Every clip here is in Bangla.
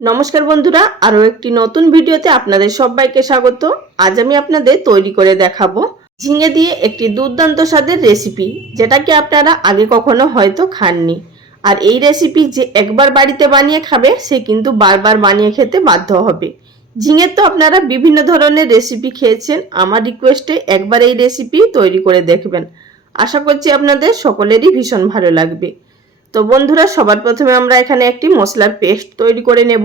নমস্কার বন্ধুরা, আরও একটি নতুন ভিডিওতে আপনাদের সবাইকে স্বাগত। আজ আমি আপনাদের তৈরি করে দেখাবো ঝিঙে দিয়ে একটি দুর্দান্ত স্বাদের রেসিপি যেটাকে আপনারা আগে কখনো হয়তো খাননি। আর এই রেসিপি যে একবার বাড়িতে বানিয়ে খাবে, সে কিন্তু বারবার বানিয়ে খেতে বাধ্য হবে। ঝিঙের তো আপনারা বিভিন্ন ধরনের রেসিপি খেয়েছেন, আমার রিকোয়েস্টে একবার এই রেসিপি তৈরি করে দেখবেন। আশা করছি আপনাদের সকলেরই ভীষণ ভালো লাগবে। তো বন্ধুরা, সবার প্রথমে আমরা এখানে একটি মশলার পেস্ট তৈরি করে নেব।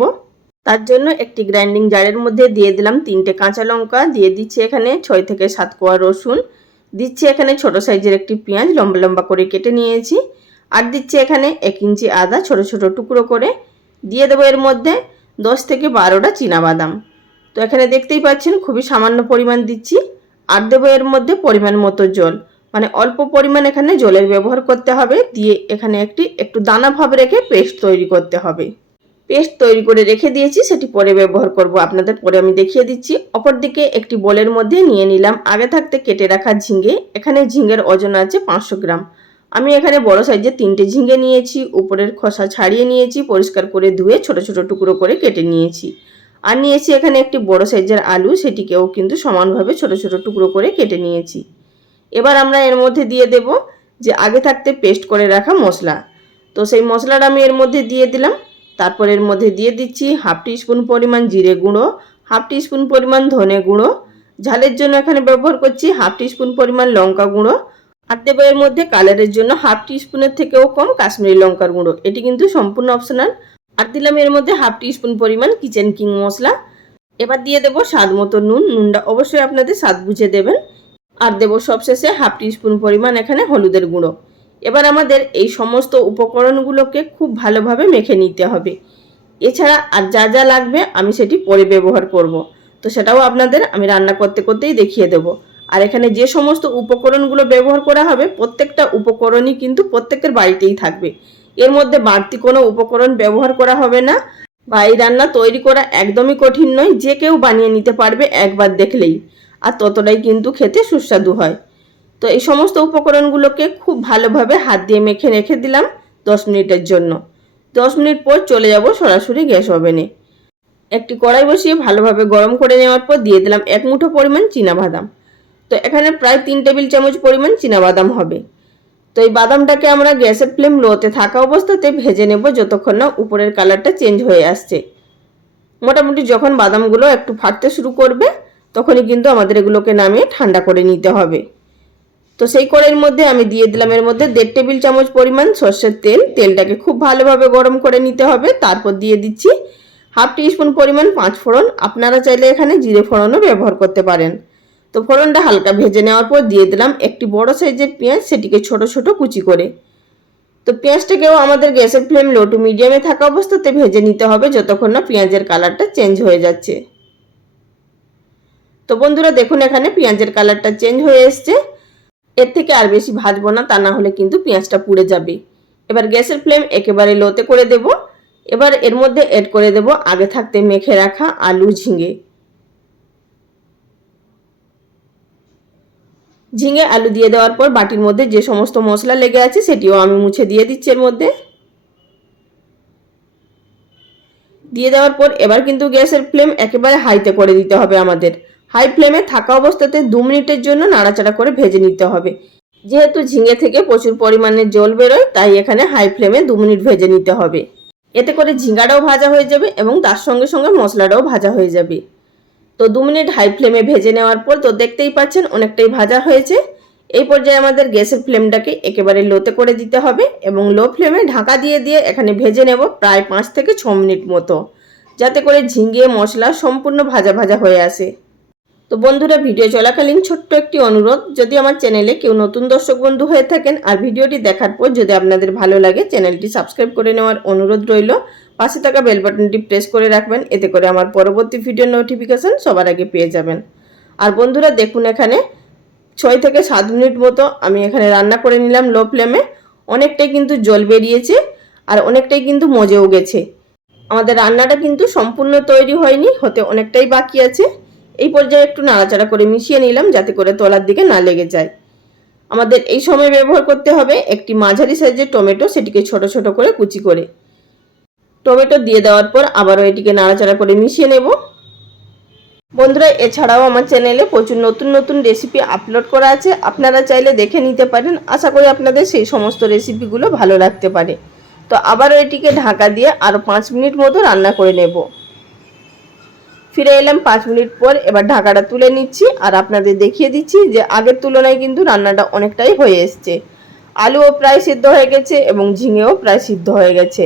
তার জন্য একটি গ্রাইন্ডিং জারের মধ্যে দিয়ে দিলাম তিনটে কাঁচা লঙ্কা, দিয়ে দিচ্ছি এখানে ছয় থেকে সাত কোয়া রসুন। দিচ্ছি এখানে ছোট সাইজের একটি পেঁয়াজ, লম্বা লম্বা করে কেটে নিয়েছি। আর দিচ্ছি এখানে এক ইঞ্চি আদা, ছোট ছোট টুকরো করে। দিয়ে দেবো এর মধ্যে দশ থেকে বারোটা বাদাম তো এখানে দেখতেই পাচ্ছেন, খুবই সামান্য পরিমাণ দিচ্ছি। আর দেবো এর মধ্যে পরিমাণ মতো জল। মানে অল্প পরিমাণ এখানে জলের ব্যবহার করতে হবে। দিয়ে এখানে একটি, একটু দানা ভাব রেখে পেস্ট তৈরি করতে হবে। পেস্ট তৈরি করে রেখে দিয়েছি, সেটি পরে ব্যবহার করব। আপনাদের পরে আমি দেখিয়ে দিচ্ছি। অপরদিকে একটি বলের মধ্যে নিয়ে নিলাম আগে থাকতে কেটে রাখা ঝিঙ্গে এখানে ঝিঙের ওজন আছে পাঁচশো গ্রাম। আমি এখানে বড় সাইজের তিনটে ঝিঙে নিয়েছি, উপরের খোসা ছাড়িয়ে নিয়েছি, পরিষ্কার করে ধুয়ে ছোট ছোট টুকরো করে কেটে নিয়েছি। আর নিয়েছি এখানে একটি বড় সাইজের আলু, সেটিকেও কিন্তু সমানভাবে ছোট ছোট টুকরো করে কেটে নিয়েছি। এবার আমরা এর মধ্যে দিয়ে দেব যে আগে থাকতে পেস্ট করে রাখা মশলা। তো সেই মশলাটা আমি এর মধ্যে দিয়ে দিলাম। তারপর এর মধ্যে দিয়ে দিচ্ছি হাফ স্পুন পরিমাণ জিরে গুঁড়ো, হাফ স্পুন পরিমাণ ধনে গুঁড়ো। ঝালের জন্য এখানে ব্যবহার করছি হাফ স্পুন পরিমাণ লঙ্কা গুঁড়ো। আর দেবো এর মধ্যে কালারের জন্য হাফ স্পুনের থেকেও কম কাশ্মীরি লঙ্কার গুঁড়ো। এটি কিন্তু সম্পূর্ণ অপশনাল। আর দিলাম এর মধ্যে হাফ স্পুন পরিমাণ কিচেন কিং মশলা। এবার দিয়ে দেবো স্বাদ মতো নুন। নুনটা অবশ্যই আপনাদের স্বাদ বুঝে দেবেন। আর দেবো সবশেষে হাফ স্পুন পরিমাণ এখানে হলুদের গুঁড়ো। এবার আমাদের এই সমস্ত উপকরণগুলোকে খুব ভালোভাবে মেখে নিতে হবে। এছাড়া আর যা যা লাগবে আমি সেটি পরে ব্যবহার করব। তো সেটাও আপনাদের আমি রান্না করতে করতেই দেখিয়ে দেবো। আর এখানে যে সমস্ত উপকরণগুলো ব্যবহার করা হবে, প্রত্যেকটা উপকরণই কিন্তু প্রত্যেকের বাড়িতেই থাকবে। এর মধ্যে বাড়তি কোনো উপকরণ ব্যবহার করা হবে না বা এই রান্না তৈরি করা একদমই কঠিন নয়, যে কেউ বানিয়ে নিতে পারবে একবার দেখলেই। আর ততটাই কিন্তু খেতে সুস্বাদু হয়। তো এই সমস্ত উপকরণগুলোকে খুব ভালোভাবে হাত দিয়ে মেখে রেখে দিলাম দশ মিনিটের জন্য। দশ মিনিট পর চলে যাব সরাসরি গ্যাস ওভেনে। একটি কড়াই বসিয়ে ভালোভাবে গরম করে নেওয়ার পর দিয়ে দিলাম এক মুঠো পরিমাণ বাদাম তো এখানে প্রায় তিন টেবিল চামচ পরিমাণ বাদাম হবে। তো এই বাদামটাকে আমরা গ্যাসের ফ্লেম লোতে থাকা অবস্থাতে ভেজে নেব যতক্ষণ না উপরের কালারটা চেঞ্জ হয়ে আসছে। মোটামুটি যখন বাদামগুলো একটু ফাটতে শুরু করবে তখনই কিন্তু আমাদের এগুলোকে নামিয়ে ঠান্ডা করে নিতে হবে। তো সেই কড়াইয়ের মধ্যে আমি দিয়ে দিলাম, এর মধ্যে দেড় টেবিল চামচ পরিমাণ সর্ষের তেল। তেলটাকে খুব ভালোভাবে গরম করে নিতে হবে। তারপর দিয়ে দিচ্ছি হাফ স্পুন পরিমাণ পাঁচ ফোড়ন। আপনারা চাইলে এখানে জিরে ফোড়নও ব্যবহার করতে পারেন। তো ফোড়নটা হালকা ভেজে নেওয়ার পর দিয়ে দিলাম একটি বড় সাইজের পেঁয়াজ, সেটিকে ছোট ছোট কুচি করে। তো পেঁয়াজটাকেও আমাদের গ্যাসের ফ্লেম লো টু মিডিয়ামে থাকা অবস্থাতে ভেজে নিতে হবে, যতক্ষণ না পেঁয়াজের কালারটা চেঞ্জ হয়ে যাচ্ছে। তো বন্ধুরা দেখুন এখানে পেঁয়াজের কালারটা চেঞ্জ হয়ে এসছে। এর থেকে আর বেশি ভাজবো না, তা না হলে কিন্তু পেঁয়াজটা পুড়ে যাবে। এবার গ্যাসের ফ্লেম একেবারে লোতে করে দেব। এবার এর মধ্যে এড করে দেব আগে থাকতে মেখে রাখা আলু ঝিঙে। ঝিঙে আলু দিয়ে দেওয়ার পর বাটির মধ্যে যে সমস্ত মশলা লেগে আছে সেটিও আমি মুছে দিয়ে দিচ্ছি এর মধ্যে। দিয়ে দেওয়ার পর এবার কিন্তু গ্যাসের ফ্লেম একেবারে হাইতে করে দিতে হবে আমাদের। হাই ফ্লেমে থাকা অবস্থাতে দু মিনিটের জন্য নাড়াচাড়া করে ভেজে নিতে হবে। যেহেতু ঝিঙে থেকে প্রচুর পরিমাণে জল বেরোয়, তাই এখানে হাই ফ্লেমে দু মিনিট ভেজে নিতে হবে। এতে করে ঝিঙ্গাটাও ভাজা হয়ে যাবে এবং তার সঙ্গে সঙ্গে মশলাটাও ভাজা হয়ে যাবে। তো দু মিনিট হাই ফ্লেমে ভেজে নেওয়ার পর তো দেখতেই পাচ্ছেন অনেকটাই ভাজা হয়েছে। এই পর্যায়ে আমাদের গ্যাসের ফ্লেমটাকে একেবারে লোতে করে দিতে হবে এবং লো ফ্লেমে ঢাকা দিয়ে দিয়ে এখানে ভেজে নেব প্রায় পাঁচ থেকে ছ মিনিট মতো। যাতে করে ঝিঙ্গে মশলা সম্পূর্ণ ভাজা ভাজা হয়ে আসে। তো বন্ধুরা, ভিডিও চলাকালীন ছোট্ট একটি অনুরোধ, যদি আমার চ্যানেলে কেউ নতুন দর্শক বন্ধু হয়ে থাকেন আর ভিডিওটি দেখার পর যদি আপনাদের ভালো লাগে, চ্যানেলটি সাবস্ক্রাইব করে নেওয়ার অনুরোধ রইল। পাশে থাকা বেল বাটনটি প্রেস করে রাখবেন, এতে করে আমার পরবর্তী ভিডিও নোটিফিকেশান সবার আগে পেয়ে যাবেন। আর বন্ধুরা, দেখুন এখানে ছয় থেকে সাত মিনিট মতো আমি এখানে রান্না করে নিলাম লো ফ্লেমে। অনেকটাই কিন্তু জল বেরিয়েছে আর অনেকটাই কিন্তু মজেও গেছে। আমাদের রান্নাটা কিন্তু সম্পূর্ণ তৈরি হয়নি, হতে অনেকটাই বাকি আছে। এই পর্যায়ে একটু নাড়াচাড়া করে মিশিয়ে নিলাম যাতে করে তলার দিকে না লেগে যায়। আমাদের এই সময় ব্যবহার করতে হবে একটি মাঝারি সাইজের টমেটো সেটিকে ছোট ছোট করে কুচি করে। টমেটো দিয়ে দেওয়ার পর আবারও এটিকে নাড়াচাড়া করে মিশিয়ে নেব। বন্ধুরা, এছাড়াও আমার চ্যানেলে প্রচুর নতুন নতুন রেসিপি আপলোড করা আছে। আপনারা চাইলে দেখে নিতে পারেন। আশা করি আপনাদের সেই সমস্ত রেসিপিগুলো ভালো লাগতে পারে। তো আবারও এটিকে ঢাকা দিয়ে আরও পাঁচ মিনিট মতো রান্না করে নেব। ফিরে এলাম পাঁচ মিনিট পর, এবার ঢাকাটা তুলে নিচ্ছি আর আপনাদের দেখিয়ে দিচ্ছি যে আগের তুলনায় কিন্তু রান্নাটা অনেকটাই হয়ে এসছে। আলুও প্রায় সিদ্ধ হয়ে গেছে এবং ঝিঙেও প্রায় সিদ্ধ হয়ে গেছে।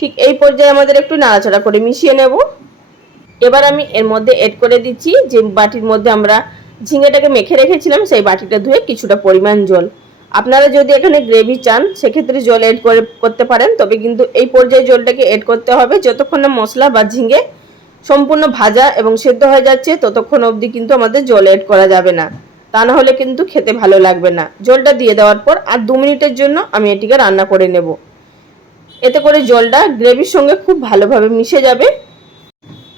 ঠিক এই পর্যায়ে আমাদের একটু নাড়াচাড়া করে মিশিয়ে নেব। এবার আমি এর মধ্যে এড করে দিচ্ছি যে বাটির মধ্যে আমরা ঝিঙেটাকে মেখে রেখেছিলাম, সেই বাটিটা ধুয়ে কিছুটা পরিমাণ জল। আপনারা যদি এখানে গ্রেভি চান, সেক্ষেত্রে জল এড করে, করতে পারেন, তবে কিন্তু এই পর্যায়ে জলটাকে এড করতে হবে। যতক্ষণ না মশলা বা ঝিঙে সম্পূর্ণ ভাজা এবং সেদ্ধ হয়ে যাচ্ছে, ততক্ষণ অবধি কিন্তু আমাদের জল এড করা যাবে না। তা না হলে কিন্তু খেতে ভালো লাগবে না। জলটা দিয়ে দেওয়ার পর আর দু মিনিটের জন্য আমি এটিকে রান্না করে নেব। এতে করে জলটা গ্রেভির সঙ্গে খুব ভালোভাবে মিশে যাবে।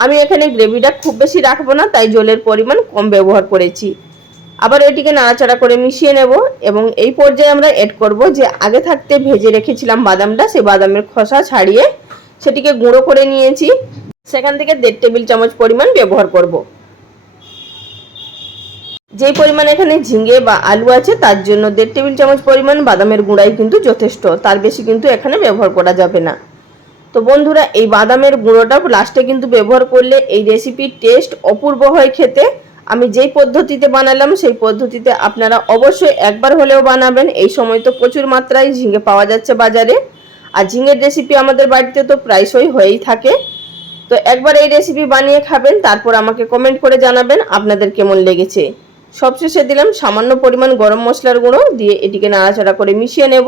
আমি এখানে গ্রেভিটা খুব বেশি রাখব না, তাই জলের পরিমাণ কম ব্যবহার করেছি। আবার এটিকে নাড়াচাড়া করে মিশিয়ে নেব এবং এই পর্যায়ে আমরা এড করব যে আগে থাকতে ভেজে রেখেছিলাম বাদামটা সেই বাদামের খোসা ছাড়িয়ে সেটিকে গুঁড়ো করে নিয়েছি। সেখান থেকে দেড় টেবিল চামচ পরিমাণ ব্যবহার করব। যে পরিমাণ এখানে ঝিঙে বা আলু আছে, তার জন্য দেড় টেবিল চামচ পরিমাণ বাদামের গুঁড়াই কিন্তু যথেষ্ট, তার বেশি কিন্তু এখানে ব্যবহার করা যাবে না। তো বন্ধুরা, এই বাদামের গুঁড়োটা লাস্টে কিন্তু ব্যবহার করলে এই রেসিপির টেস্ট অপূর্ব হয় খেতে। আমি যেই পদ্ধতিতে বানালাম, সেই পদ্ধতিতে আপনারা অবশ্যই একবার হলেও বানাবেন। এই সময় তো প্রচুর মাত্রায় ঝিঙে পাওয়া যাচ্ছে বাজারে। আর ঝিঙের রেসিপি আমাদের বাড়িতে তো প্রায়শই হয়েই থাকে। তো একবার এই রেসিপি বানিয়ে খাবেন, তারপর আমাকে কমেন্ট করে জানাবেন আপনাদের কেমন লেগেছে। সবশেষে দিলাম সামান্য পরিমাণ গরম মশলার গুঁড়ো, দিয়ে এটিকে নাড়াচাড়া করে মিশিয়ে নেব।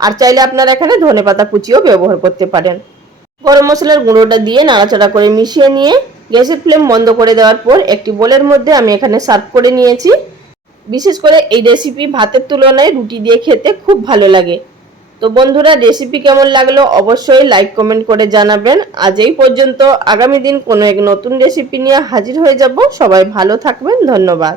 আর চাইলে আপনারা এখানে ধনেপাতা কুচিও ব্যবহার করতে পারেন। গরম মশলার গুঁড়োটা দিয়ে নাড়াচাড়া করে মিশিয়ে নিয়ে গ্যাসের ফ্লেম বন্ধ করে দেওয়ার পর একটি বোলের মধ্যে আমি এখানে সার্ভ করে নিয়েছি। বিশেষ করে এই রেসিপি ভাতের তুলনায় রুটি দিয়ে খেতে খুব ভালো লাগে। তো বন্ধুরা রেসিপি কেমন লাগল অবশ্যই লাইক কমেন্ট করে জানাবেন। আজ এই পর্যন্ত, আগামী দিন কোনো এক নতুন রেসিপি নিয়ে হাজির হয়ে যাব। সবাই ভালো থাকবেন, ধন্যবাদ।